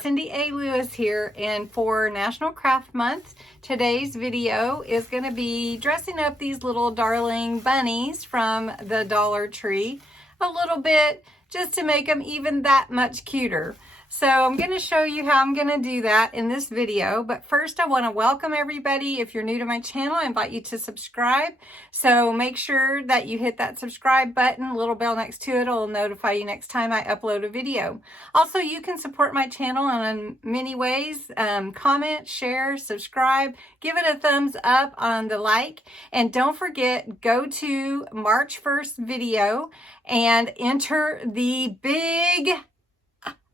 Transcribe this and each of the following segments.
Cindy A. Lewis here, and for National Craft Month, today's video is going to be dressing up these little darling bunnies from the Dollar Tree a little bit just to make them even that much cuter. So I'm going to show you how I'm going to do that in this video. But first I want to welcome everybody. If you're new to my channel, I invite you to subscribe. So make sure that you hit that subscribe button, little bell next to it will notify you next time I upload a video. Also, you can support my channel in many ways. Comment, share, subscribe, give it a thumbs up on the like. And don't forget, go to March 1st video and enter the big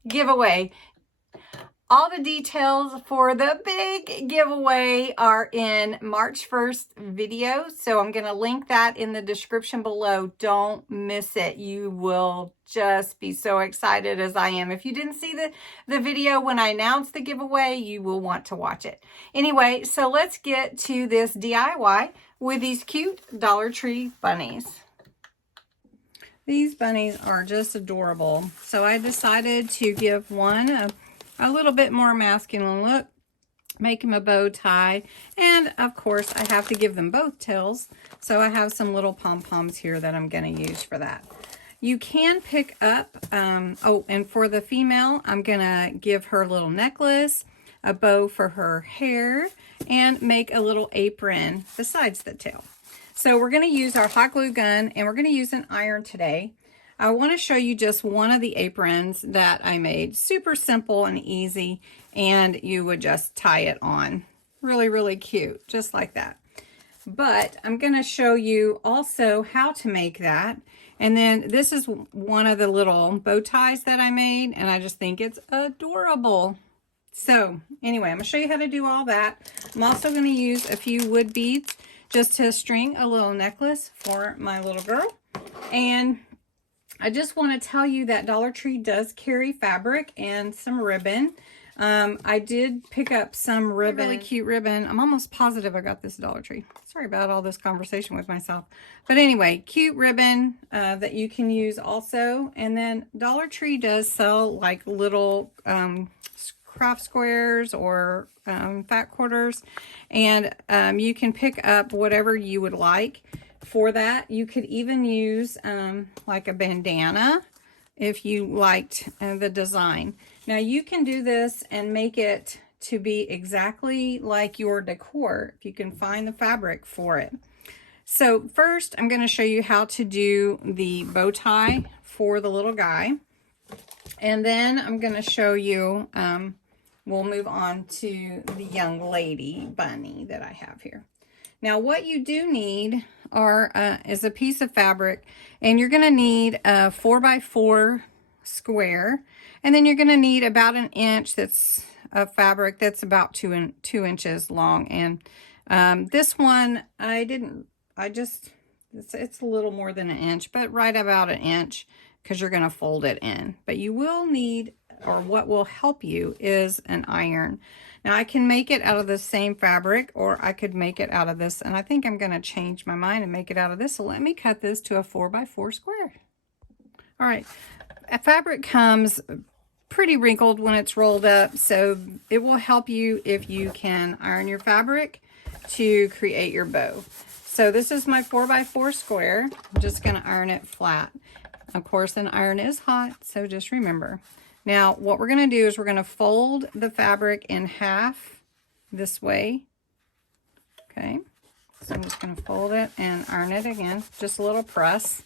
giveaway. All the details for the big giveaway are in March 1st video, so I'm going to link that in the description below. Don't miss it. You will just be so excited as I am. If you didn't see the video when I announced the giveaway, you will want to watch it. Anyway, so let's get to this DIY with these cute Dollar Tree bunnies. These bunnies are just adorable. So I decided to give one a little bit more masculine look, make him a bow tie, and of course I have to give them both tails. So I have some little pom-poms here that I'm going to use for that. You can pick up, oh, and for the female, I'm going to give her a little necklace, a bow for her hair, and make a little apron besides the tail. So we're going to use our hot glue gun, and we're going to use an iron today. I want to show you just one of the aprons that I made. Super simple and easy, and you would just tie it on. Really, really cute, just like that. But I'm going to show you also how to make that. And then this is one of the little bow ties that I made, and I just think it's adorable. So anyway, I'm going to show you how to do all that. I'm also going to use a few wood beads just to string a little necklace for my little girl. And I just want to tell you that Dollar Tree does carry fabric and some ribbon. I did pick up some ribbon, really cute ribbon. I'm almost positive I got this at Dollar Tree. Sorry about all this conversation with myself. But anyway, cute ribbon that you can use also. And then Dollar Tree does sell like little craft squares or fat quarters, and you can pick up whatever you would like for that. You could even use like a bandana if you liked the design. Now you can do this and make it to be exactly like your decor if you can find the fabric for it. So first I'm going to show you how to do the bow tie for the little guy, and then I'm going to show you we'll move on to the young lady bunny that I have here. Now what you do need is a piece of fabric, and you're going to need a 4x4 square, and then you're going to need about an inch that's of fabric that's about 2 inches long. And this one it's a little more than an inch, but right about an inch, because you're going to fold it in. But you will need, or what will help you, is an iron. Now I can make it out of the same fabric, or I could make it out of this, and I think I'm going to change my mind and make it out of this. So let me cut this to a 4x4 square. All right, a fabric comes pretty wrinkled when it's rolled up, so it will help you if you can iron your fabric to create your bow. So this is my 4x4 square. I'm just going to iron it flat. Of course, an iron is hot, so just remember. Now, what we're going to do is we're going to fold the fabric in half this way. Okay, so I'm just going to fold it and iron it again, just a little press.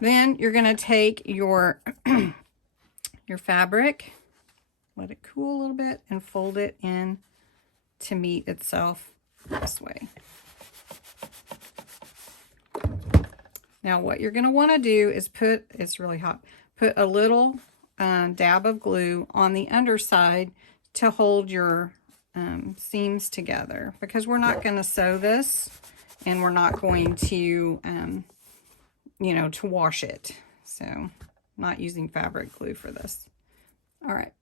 Then you're going to take your your fabric, let it cool a little bit, and fold it in to meet itself this way. Now, what you're going to want to do is it's really hot, put a little dab of glue on the underside to hold your seams together, because we're not going to sew this, and we're not going to you know, to wash it. So I'm not using fabric glue for this. All right,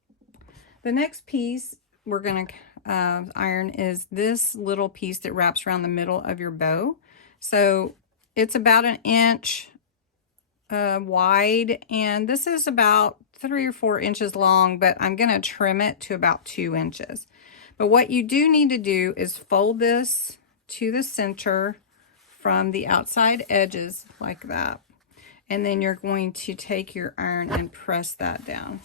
the next piece we're going to iron is this little piece that wraps around the middle of your bow. So it's about an inch wide, and this is about 3 or 4 inches long, but I'm going to trim it to about 2 inches. But what you do need to do is fold this to the center from the outside edges like that. And then you're going to take your iron and press that down,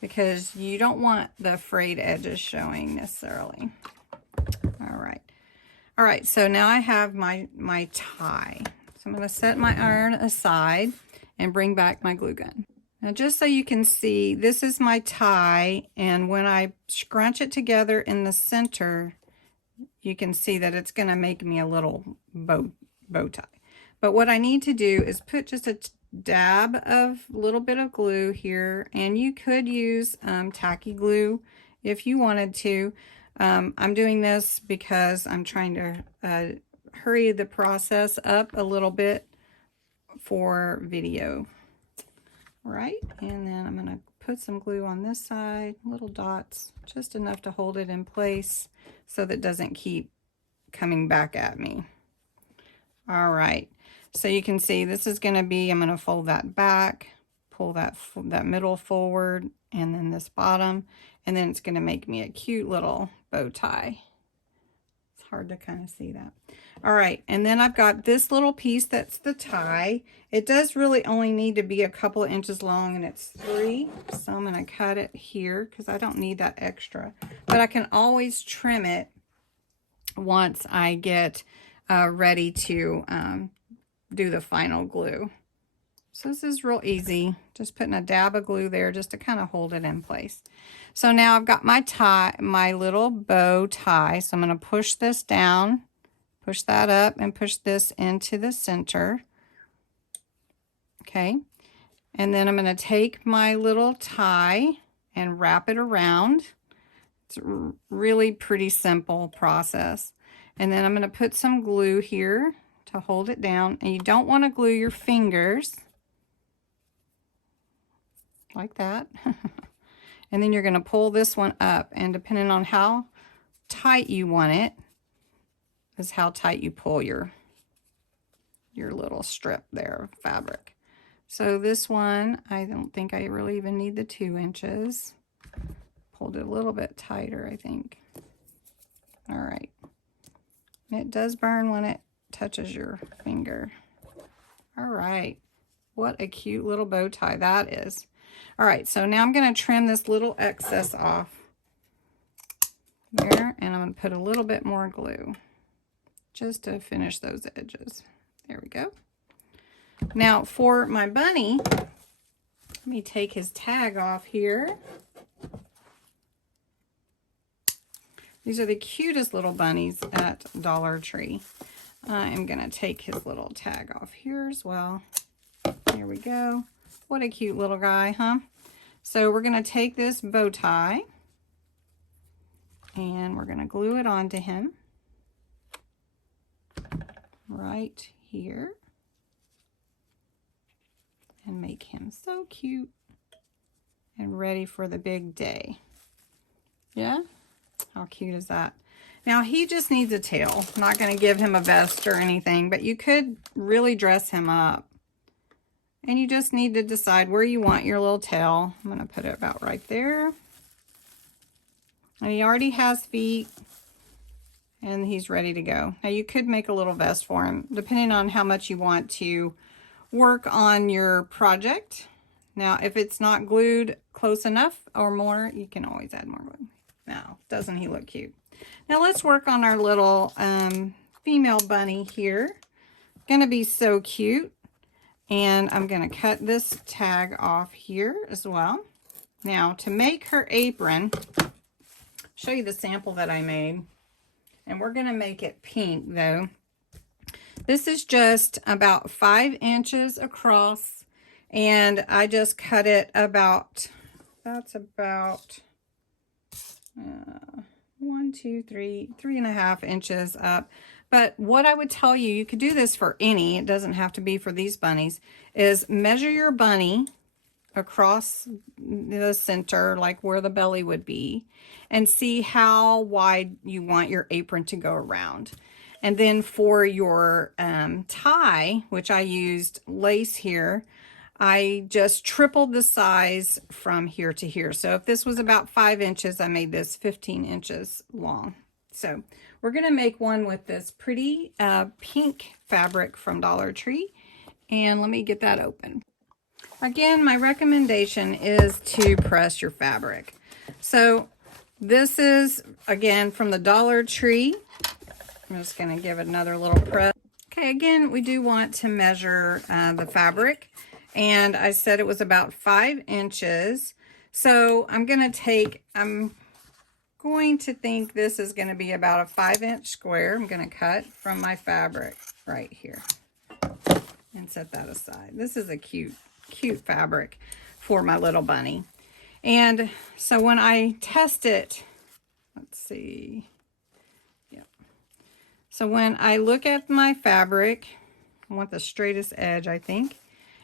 because you don't want the frayed edges showing necessarily. All right. All right, so now I have my tie. So I'm going to set my iron aside and bring back my glue gun. Now, just so you can see, this is my tie, and when I scrunch it together in the center, you can see that it's going to make me a little bow tie. But what I need to do is put just a dab of a little bit of glue here, and you could use tacky glue if you wanted to. I'm doing this because I'm trying to hurry the process up a little bit for video. Right, and then I'm going to put some glue on this side, little dots, just enough to hold it in place so that it doesn't keep coming back at me. All right, so you can see this is going to be, I'm going to fold that back, pull that middle forward, and then this bottom, and then it's going to make me a cute little bow tie. It's hard to kind of see that. All right, and then I've got this little piece that's the tie. It does really only need to be a couple of inches long, and it's 3. So I'm going to cut it here because I don't need that extra. But I can always trim it once I get ready to do the final glue. So this is real easy. Just putting a dab of glue there just to kind of hold it in place. So now I've got my tie, my little bow tie. So I'm going to push this down, push that up, and push this into the center. Okay. And then I'm going to take my little tie and wrap it around. It's a really pretty simple process. And then I'm going to put some glue here to hold it down. And you don't want to glue your fingers like that. And then you're going to pull this one up, and depending on how tight you want it is how tight you pull your little strip there of fabric. So this one, I don't think I really even need the 2 inches. Pulled it a little bit tighter, I think. All right. And it does burn when it touches your finger. All right. What a cute little bow tie that is. All right, so now I'm going to trim this little excess off there, and I'm going to put a little bit more glue just to finish those edges. There we go. Now for my bunny, let me take his tag off here. These are the cutest little bunnies at Dollar Tree. I'm going to take his little tag off here as well. There we go. What a cute little guy, huh? So we're going to take this bow tie and we're going to glue it onto him right here and make him so cute and ready for the big day. Yeah? How cute is that? Now he just needs a tail. I'm not going to give him a vest or anything, but you could really dress him up. And you just need to decide where you want your little tail. I'm going to put it about right there. And he already has feet. And he's ready to go. Now you could make a little vest for him, depending on how much you want to work on your project. Now, if it's not glued close enough or more, you can always add more glue. Now, doesn't he look cute? Now let's work on our little female bunny here. Gonna be so cute. And I'm going to cut this tag off here as well. Now, to make her apron, I'll show you the sample that I made. And we're going to make it pink, though. This is just about 5 inches across. And I just cut it about, that's about 1, 2, 3, 3.5 inches up. But what I would tell you, you could do this for any, it doesn't have to be for these bunnies, is measure your bunny across the center, like where the belly would be, and see how wide you want your apron to go around. And then for your tie, which I used lace here, I just tripled the size from here to here. So if this was about 5 inches, I made this 15 inches long. So we're going to make one with this pretty pink fabric from Dollar Tree. And let me get that open. Again, my recommendation is to press your fabric. So this is, again, from the Dollar Tree. I'm just going to give it another little press. Okay, again, we do want to measure the fabric. And I said it was about 5 inches. So I'm going to think this is going to be about a 5-inch square. I'm going to cut from my fabric right here and set that aside. This is a cute fabric for my little bunny. And so when I test it, let's see. Yep. So when I look at my fabric, I want the straightest edge, I think,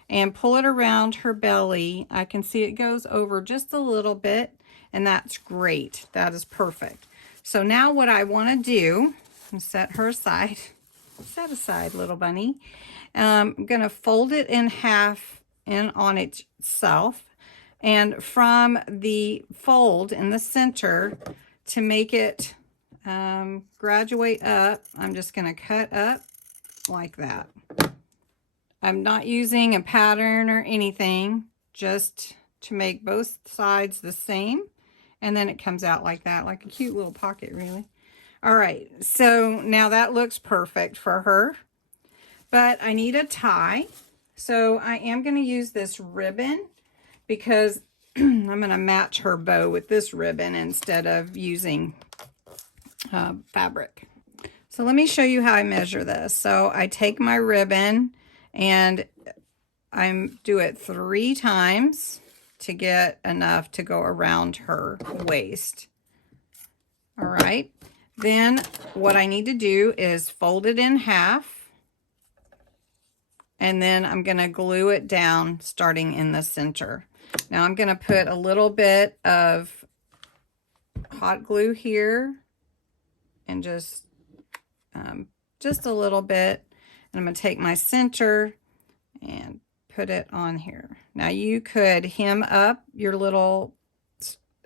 and pull it around her belly, I can see it goes over just a little bit, and that's great. That is perfect. So now what I want to do is set her aside. Set aside, little bunny. I'm going to fold it in half in on itself, and from the fold in the center to make it graduate up, I'm just going to cut up like that. I'm not using a pattern or anything, just to make both sides the same, and then it comes out like that, like a cute little pocket, really. All right, so now that looks perfect for her, but I need a tie. So I am going to use this ribbon because I'm going to match her bow with this ribbon instead of using fabric. So let me show you how I measure this. So I take my ribbon and I do it 3 times to get enough to go around her waist. All right. Then what I need to do is fold it in half. And then I'm going to glue it down starting in the center. Now I'm going to put a little bit of hot glue here and just a little bit. And I'm going to take my center and put it on here. Now you could hem up your little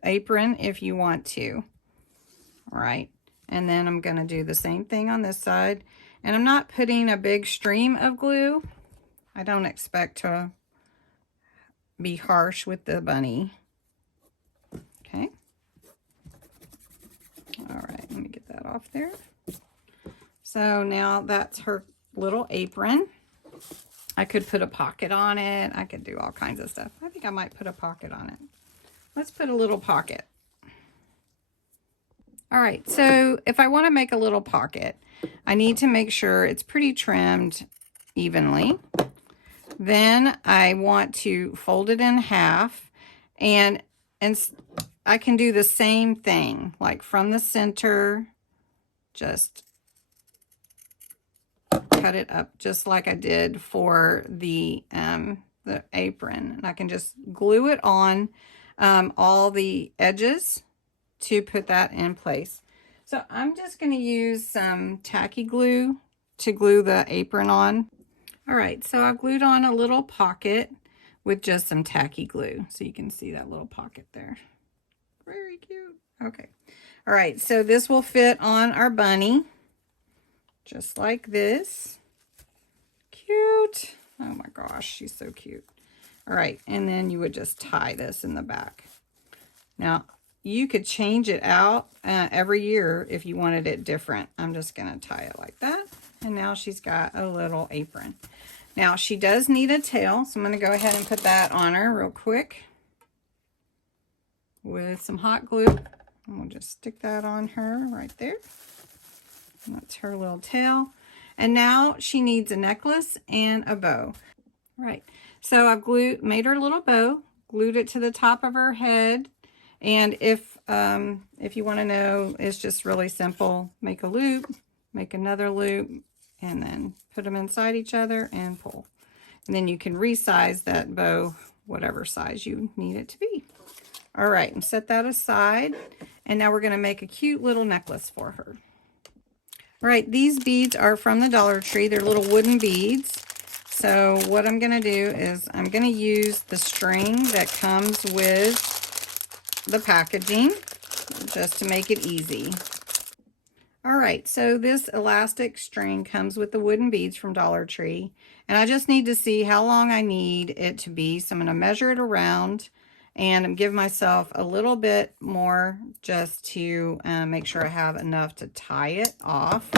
apron if you want to. All right. And then I'm going to do the same thing on this side. And I'm not putting a big stream of glue. I don't expect to be harsh with the bunny. Okay. All right, let me get that off there. So now that's her little apron. I could put a pocket on it. I could do all kinds of stuff. I think I might put a pocket on it. Let's put a little pocket. All right, so if I want to make a little pocket, I need to make sure it's pretty trimmed evenly. Then I want to fold it in half, and I can do the same thing, like from the center, just cut it up just like I did for the apron. And I can just glue it on all the edges to put that in place. So I'm just going to use some tacky glue to glue the apron on. All right, so I've glued on a little pocket with just some tacky glue. So you can see that little pocket there. Very cute. Okay. All right, so this will fit on our bunny. Just like this. Cute. Oh my gosh, she's so cute. All right, and then you would just tie this in the back. Now, you could change it out every year if you wanted it different. I'm just going to tie it like that. And now she's got a little apron. Now, she does need a tail, so I'm going to go ahead and put that on her real quick with some hot glue. And we'll just stick that on her right there. And that's her little tail. And now she needs a necklace and a bow. Right. So I've made her a little bow, glued it to the top of her head. And if you want to know, it's just really simple. Make a loop, make another loop, and then put them inside each other and pull. And then you can resize that bow whatever size you need it to be. All right, and set that aside. And now we're going to make a cute little necklace for her. All right, these beads are from the Dollar Tree. They're little wooden beads. So what I'm gonna do is I'm gonna use the string that comes with the packaging just to make it easy. All right, so this elastic string comes with the wooden beads from Dollar Tree, and I just need to see how long I need it to be. So I'm going to measure it around and give myself a little bit more just to make sure I have enough to tie it off.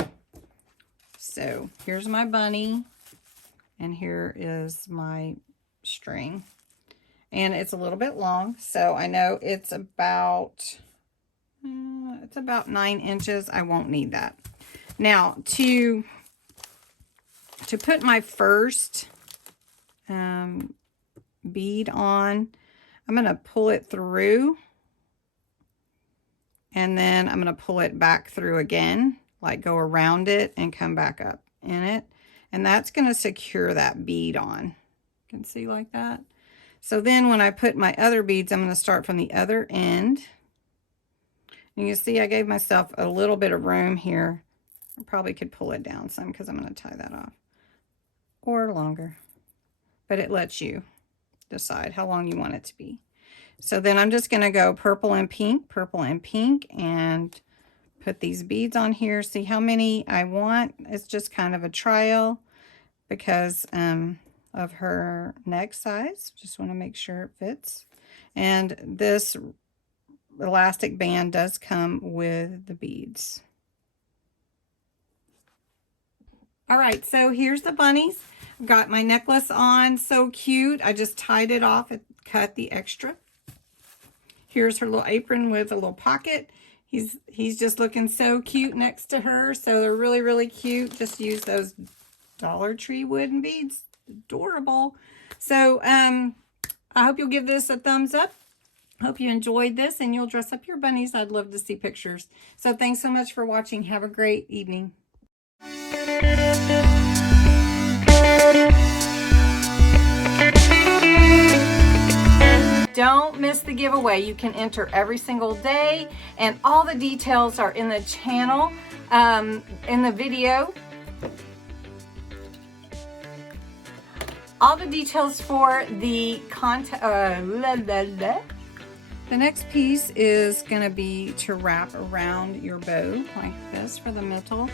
So here's my bunny, and here is my string. And it's a little bit long, so I know it's about 9 inches. I won't need that. Now, to put my first bead on, I'm going to pull it through, and then I'm going to pull it back through again, like go around it and come back up in it. And that's going to secure that bead on. You can see like that. So then when I put my other beads, I'm going to start from the other end. You can see I gave myself a little bit of room here. I probably could pull it down some because I'm going to tie that off. Or longer. But it lets you decide how long you want it to be. So then I'm just going to go purple and pink, and put these beads on here. See how many I want. It's just kind of a trial because of her neck size. Just want to make sure it fits. And this elastic band does come with the beads. All right, so here's the bunnies. I've got my necklace on, so cute. I just tied it off and cut the extra. Here's her little apron with a little pocket. He's just looking so cute next to her, so they're really, really cute. Just use those Dollar Tree wooden beads. Adorable. So I hope you'll give this a thumbs up. Hope you enjoyed this and you'll dress up your bunnies. I'd love to see pictures. So thanks so much for watching. Have a great evening. Don't miss the giveaway. You can enter every single day, and all the details are in the channel, in the video. All the details for the content. The next piece is going to be to wrap around your bow like this for the middle.